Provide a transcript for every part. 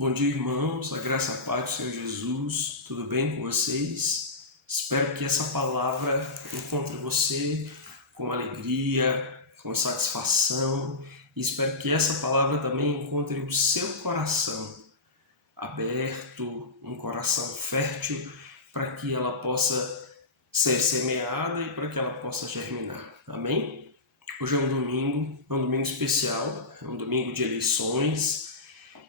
Bom dia, irmãos, a graça e a paz do Senhor Jesus, tudo bem com vocês? Espero que essa palavra encontre você com alegria, com satisfação, e espero que essa palavra também encontre o seu coração aberto, um coração fértil, para que ela possa ser semeada e para que ela possa germinar. Amém? Hoje é um domingo especial, é um domingo de eleições,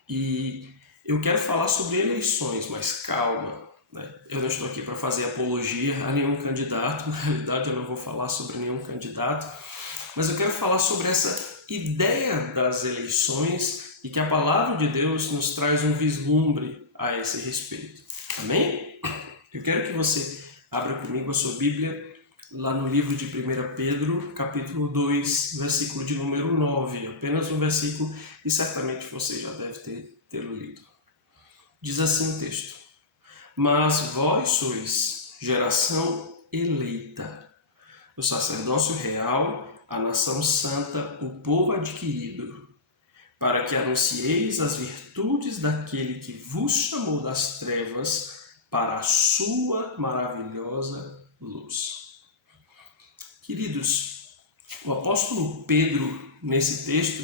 e eu quero falar sobre eleições, mas calma, né? Eu não estou aqui para fazer apologia a nenhum candidato, na realidade eu não vou falar sobre nenhum candidato, mas eu quero falar sobre essa ideia das eleições e que a palavra de Deus nos traz um vislumbre a esse respeito. Amém? Eu quero que você abra comigo a sua Bíblia lá no livro de 1 Pedro, capítulo 2, versículo de número 9, apenas um versículo, e certamente você já deve ter lido. Diz assim o texto: Mas vós sois geração eleita, o sacerdócio real, a nação santa, o povo adquirido, para que anuncieis as virtudes daquele que vos chamou das trevas para a sua maravilhosa luz. Queridos, o apóstolo Pedro, nesse texto,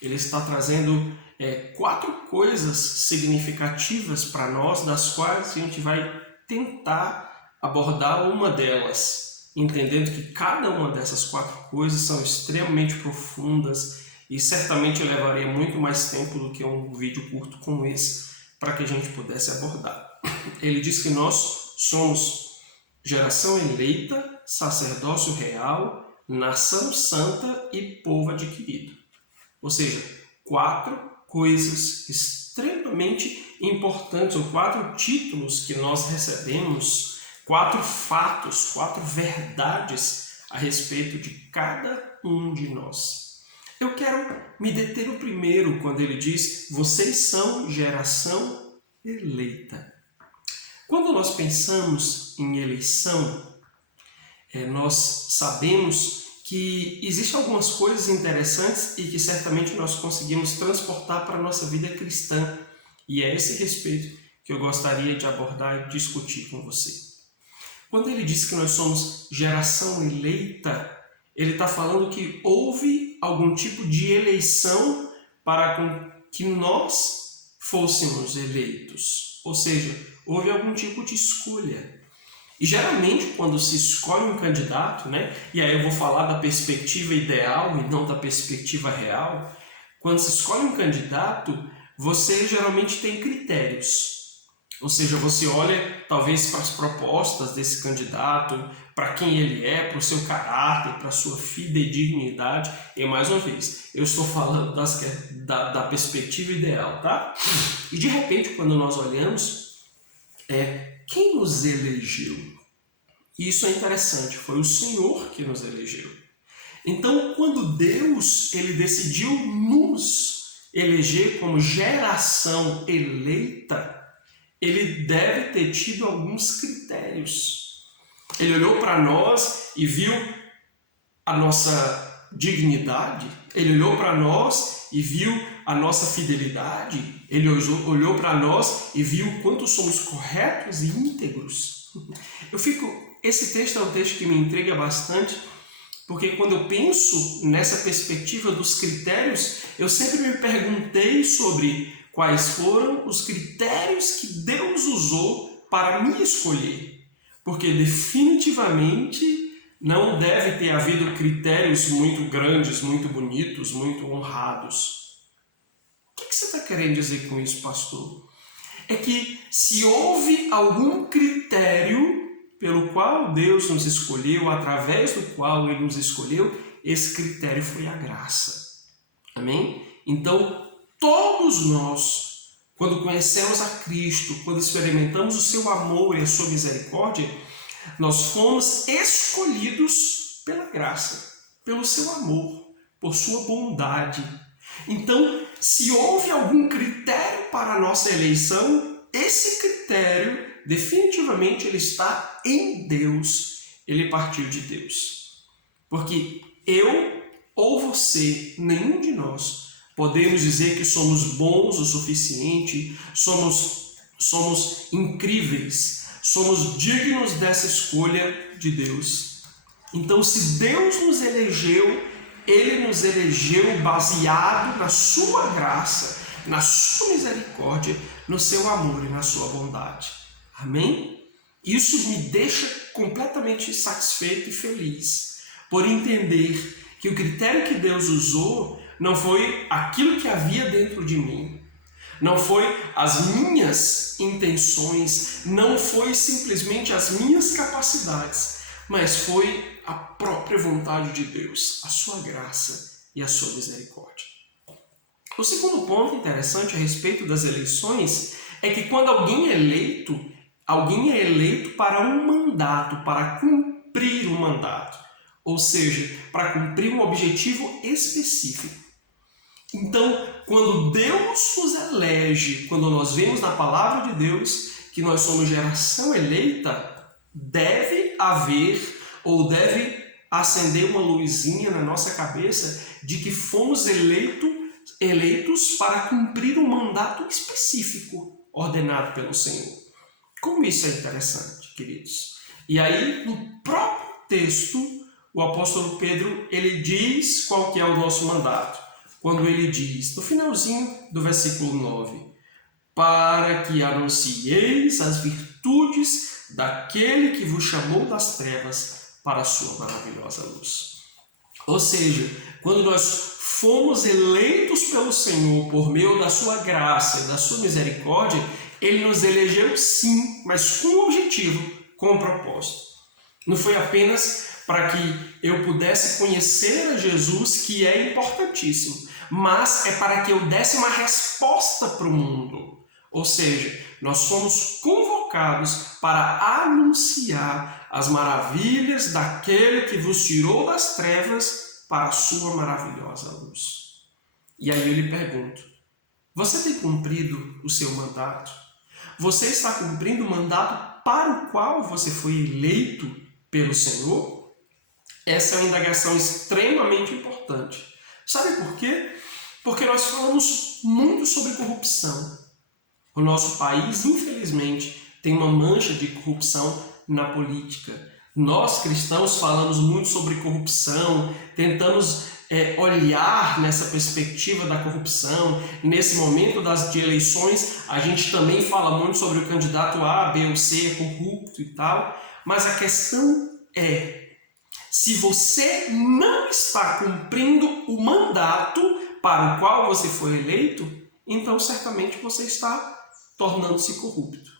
ele está trazendo 4 coisas significativas para nós, das quais a gente vai tentar abordar uma delas, entendendo que cada uma dessas 4 coisas são extremamente profundas e certamente levaria muito mais tempo do que um vídeo curto como esse para que a gente pudesse abordar. Ele diz que nós somos geração eleita, sacerdócio real, nação santa e povo adquirido. Ou seja, 4 coisas extremamente importantes, ou 4 títulos que nós recebemos, 4 fatos, 4 verdades a respeito de cada um de nós. Eu quero me deter no primeiro, quando ele diz: vocês são geração eleita. Quando nós pensamos em eleição, nós sabemos que existem algumas coisas interessantes e que certamente nós conseguimos transportar para a nossa vida cristã. E é esse respeito que eu gostaria de abordar e discutir com você. Quando ele diz que nós somos geração eleita, ele está falando que houve algum tipo de eleição para que nós fôssemos eleitos. Ou seja, houve algum tipo de escolha. E geralmente quando se escolhe um candidato, e aí eu vou falar da perspectiva ideal e não da perspectiva real, quando se escolhe um candidato, você geralmente tem critérios. Ou seja, você olha talvez para as propostas desse candidato, para quem ele é, para o seu caráter, para a sua fidedignidade. E mais uma vez, eu estou falando da perspectiva ideal, tá? E de repente, quando nós olhamos, quem nos elegeu? Isso é interessante, foi o Senhor que nos elegeu. Então, quando Deus ele decidiu nos eleger como geração eleita, ele deve ter tido alguns critérios. Ele olhou para nós e viu a nossa dignidade, ele olhou para nós e viu a nossa fidelidade, ele olhou para nós e viu quanto somos corretos e íntegros. Esse texto é um texto que me intriga bastante, porque quando eu penso nessa perspectiva dos critérios, eu sempre me perguntei sobre quais foram os critérios que Deus usou para me escolher. Porque definitivamente não deve ter havido critérios muito grandes, muito bonitos, muito honrados. O que você está querendo dizer com isso, pastor? É que se houve algum critério pelo qual Deus nos escolheu, através do qual Ele nos escolheu, esse critério foi a graça. Amém? Então, todos nós, quando conhecemos a Cristo, quando experimentamos o seu amor e a sua misericórdia, nós fomos escolhidos pela graça, pelo seu amor, por sua bondade. Então, se houve algum critério para a nossa eleição, esse critério, definitivamente, ele está em Deus, ele partiu de Deus. Porque eu ou você, nenhum de nós, podemos dizer que somos bons o suficiente, somos incríveis, somos dignos dessa escolha de Deus. Então, se Deus nos elegeu, Ele nos elegeu baseado na sua graça, na sua misericórdia, no seu amor e na sua bondade. Amém? Isso me deixa completamente satisfeito e feliz por entender que o critério que Deus usou não foi aquilo que havia dentro de mim, não foi as minhas intenções, não foi simplesmente as minhas capacidades, mas foi a própria vontade de Deus, a sua graça e a sua misericórdia. O segundo ponto interessante a respeito das eleições é que quando alguém é eleito para um mandato, para cumprir um mandato, ou seja, para cumprir um objetivo específico. Então, quando Deus nos elege, quando nós vemos na palavra de Deus que nós somos geração eleita, deve haver ou deve acender uma luzinha na nossa cabeça de que fomos eleitos para cumprir um mandato específico ordenado pelo Senhor. Como isso é interessante, queridos. E aí, no próprio texto, o apóstolo Pedro, ele diz qual que é o nosso mandato. Quando ele diz, no finalzinho do versículo 9, para que anuncieis as virtudes daquele que vos chamou das trevas para a sua maravilhosa luz. Ou seja, quando nós fomos eleitos pelo Senhor por meio da sua graça e da sua misericórdia, Ele nos elegeu sim, mas com um objetivo, com um propósito. Não foi apenas para que eu pudesse conhecer a Jesus, que é importantíssimo, mas é para que eu desse uma resposta para o mundo. Ou seja, nós fomos convocados para anunciar as maravilhas daquele que vos tirou das trevas para a sua maravilhosa luz. E aí eu lhe pergunto, você tem cumprido o seu mandato? Você está cumprindo o mandato para o qual você foi eleito pelo Senhor? Essa é uma indagação extremamente importante. Sabe por quê? Porque nós falamos muito sobre corrupção. O nosso país, infelizmente, tem uma mancha de corrupção na política. Nós, cristãos, falamos muito sobre corrupção, tentamos olhar nessa perspectiva da corrupção. Nesse momento de eleições, a gente também fala muito sobre o candidato A, B ou C, corrupto e tal. Mas a questão é, se você não está cumprindo o mandato para o qual você foi eleito, então certamente você está tornando-se corrupto.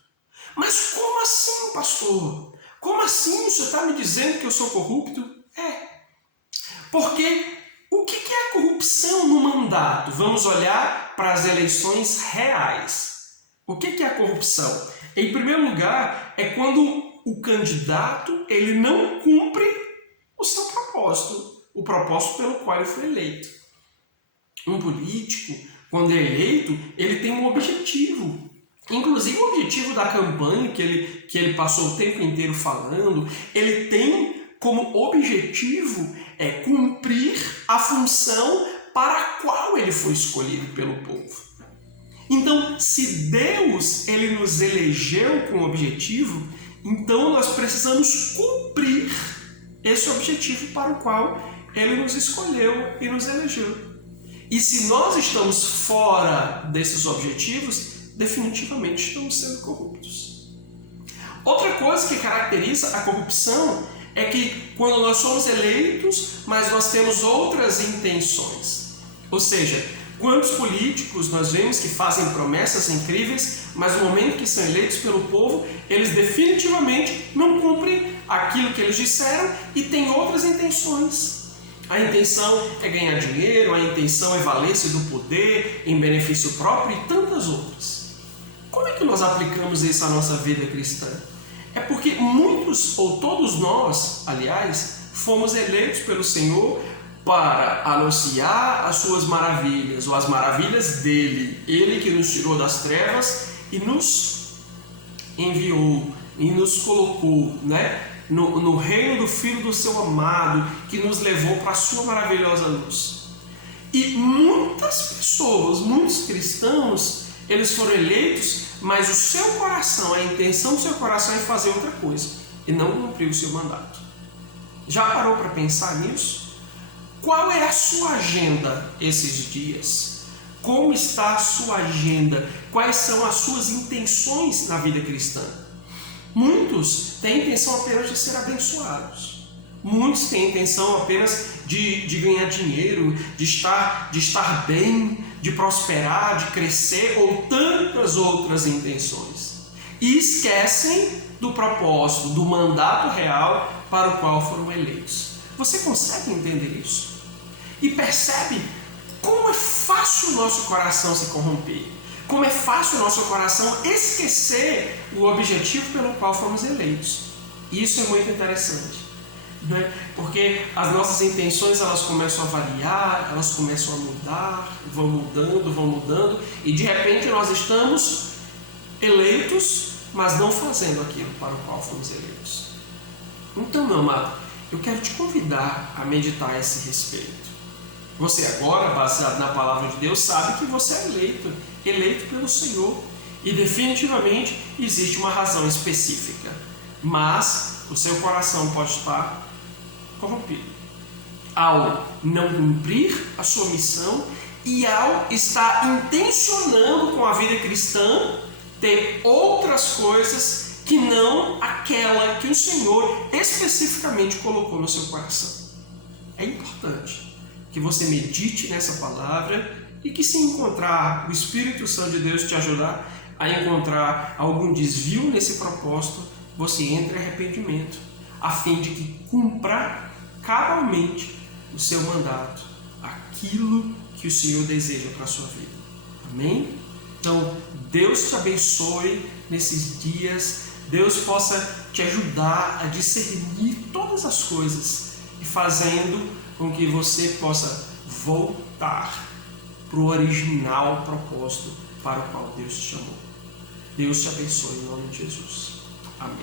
Mas como assim, pastor? Como assim? O senhor está me dizendo que eu sou corrupto? Porque o que é a corrupção no mandato? Vamos olhar para as eleições reais. O que é a corrupção? Em primeiro lugar, é quando o candidato ele não cumpre o seu propósito, o propósito pelo qual ele foi eleito. Um político, quando é eleito, ele tem um objetivo. Inclusive o objetivo da campanha que ele passou o tempo inteiro falando, ele tem como objetivo cumprir a função para a qual ele foi escolhido pelo povo. Então, se Deus ele nos elegeu com objetivo, então nós precisamos cumprir esse objetivo para o qual ele nos escolheu e nos elegeu. E se nós estamos fora desses objetivos, definitivamente estamos sendo corruptos. Outra coisa que caracteriza a corrupção é que quando nós somos eleitos, mas nós temos outras intenções. Ou seja, quantos políticos nós vemos que fazem promessas incríveis, mas no momento que são eleitos pelo povo, eles definitivamente não cumprem aquilo que eles disseram e têm outras intenções. A intenção é ganhar dinheiro, a intenção é valer-se do poder em benefício próprio e tantas outras. Como é que nós aplicamos isso à nossa vida cristã? É porque muitos, ou todos nós, aliás, fomos eleitos pelo Senhor para anunciar as suas maravilhas, ou as maravilhas dele. Ele que nos tirou das trevas e nos enviou e nos colocou, no reino do Filho do seu amado, que nos levou para a sua maravilhosa luz. E muitas pessoas, muitos cristãos, eles foram eleitos, mas o seu coração, a intenção do seu coração é fazer outra coisa e não cumprir o seu mandato. Já parou para pensar nisso? Qual é a sua agenda esses dias? Como está a sua agenda? Quais são as suas intenções na vida cristã? Muitos têm a intenção apenas de ser abençoados. Muitos têm a intenção apenas de ganhar dinheiro, de estar bem, de prosperar, de crescer, ou tantas outras intenções. E esquecem do propósito, do mandato real para o qual foram eleitos. Você consegue entender isso? E percebe como é fácil o nosso coração se corromper. Como é fácil o nosso coração esquecer o objetivo pelo qual fomos eleitos. Isso é muito interessante, né? Porque as nossas intenções elas começam a variar, elas começam a mudar, vão mudando, e de repente nós estamos eleitos, mas não fazendo aquilo para o qual fomos eleitos. Então, meu amado, eu quero te convidar a meditar a esse respeito. Você agora, baseado na palavra de Deus, sabe que você é eleito pelo Senhor. E definitivamente existe uma razão específica. Mas o seu coração pode estar corrompido. Ao não cumprir a sua missão e ao estar intencionando com a vida cristã ter outras coisas que não aquela que o Senhor especificamente colocou no seu coração. É importante que você medite nessa palavra e que, se encontrar o Espírito Santo de Deus te ajudar a encontrar algum desvio nesse propósito, você entre em arrependimento, a fim de que cumpra cabalmente o seu mandato, aquilo que o Senhor deseja para a sua vida. Amém? Então, Deus te abençoe nesses dias, Deus possa te ajudar a discernir todas as coisas e fazendo com que você possa voltar para o original propósito para o qual Deus te chamou. Deus te abençoe em nome de Jesus. Amém.